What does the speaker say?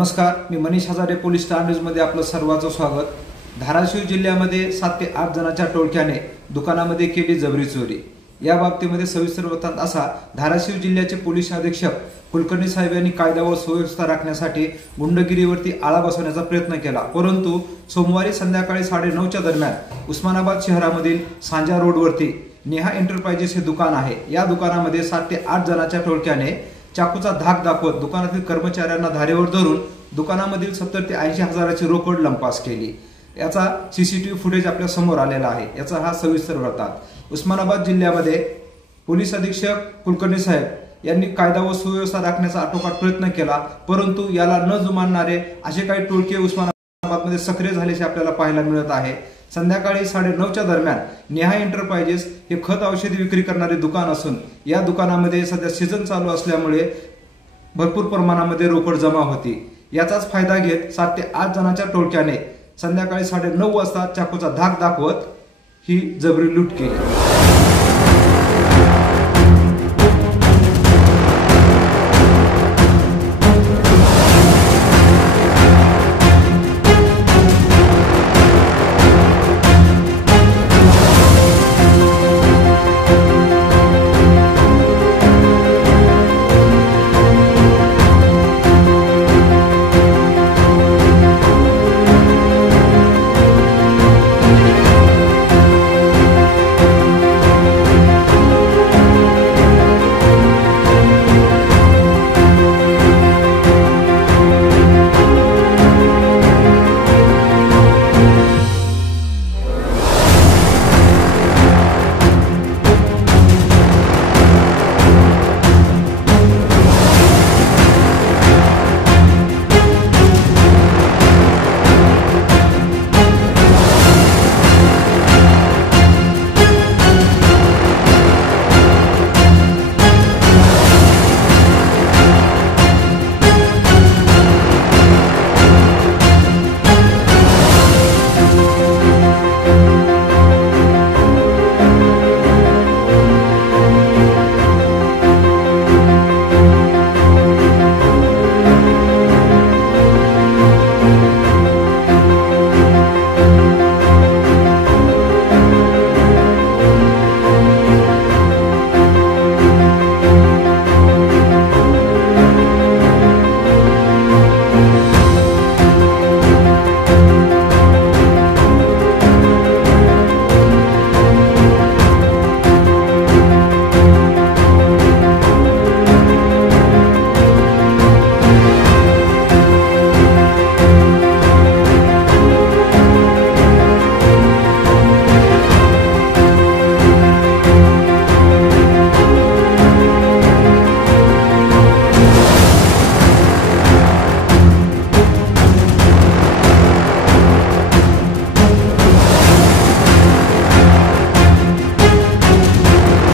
नमस्कार, मी Manish Hazare, police star news मध्ये आपलं सर्वांचं स्वागत। धाराशिव जिल्ह्यामध्ये 7 ते 8 जणांच्या टोळक्याने दुकानामध्ये केली जबरी चोरी। या बाबतीमध्ये सविस्तर वृत्तांत असा, धाराशिव जिल्ह्याचे पोलीस अधीक्षक कुलकर्णी साहेब यांनी कायदा व सुव्यवस्था राखण्यासाठी गुंडगिरीवरती आळा बसवण्याचा प्रयत्न केला, परंतु सोमवारी संध्याकाळी 9:30च्या दरम्यान उस्मानाबाद शहरामधील सांजा रोडवरती नेहा एंटरप्राइजेस हे दुकान आहे, या दुकानामध्ये 7 ते 8 जणांच्या टोळक्याने चाकूचा धाक दाखवत दुकानातील कर्मचाऱ्यांना धारेवर धरून दुकानामधील 70 ते 80 हजाराची रोकड लंपास केली। याचा सीसीटीव्ही फुटेज आपल्या समोर आलेला आहे। याचा हा सविस्तर वृत्तांत। उस्मानाबाद जिल्ह्यामध्ये पोलीस अधीक्षक कुलकर्णी साहेब यांनी कायदा व सुव्यवस्था राखण्याचा आटोकाट प्रयत्न केला, परंतु याला न जुमानणारे असे काही टोळके उस्मानाबादमध्ये सक्रिय झाल्याचे आपल्याला पाहायला मिळत आहे। संध्याकाळी 9:30च्या दरम्यान नेहा एंटरप्राइजेस हे खत औषधी विक्री करणारे दुकान असून या दुकानामध्ये सध्या सीझन चालू असल्यामुळे भरपूर प्रमाणामध्ये रोकड जमा होती। याचाच फायदा घेत 7 ते 8 जणांच्या टोळक्याने संध्याकाळी 9:30 वाजता चाकूचा धाक दाखवत ही जबरी लूट केली।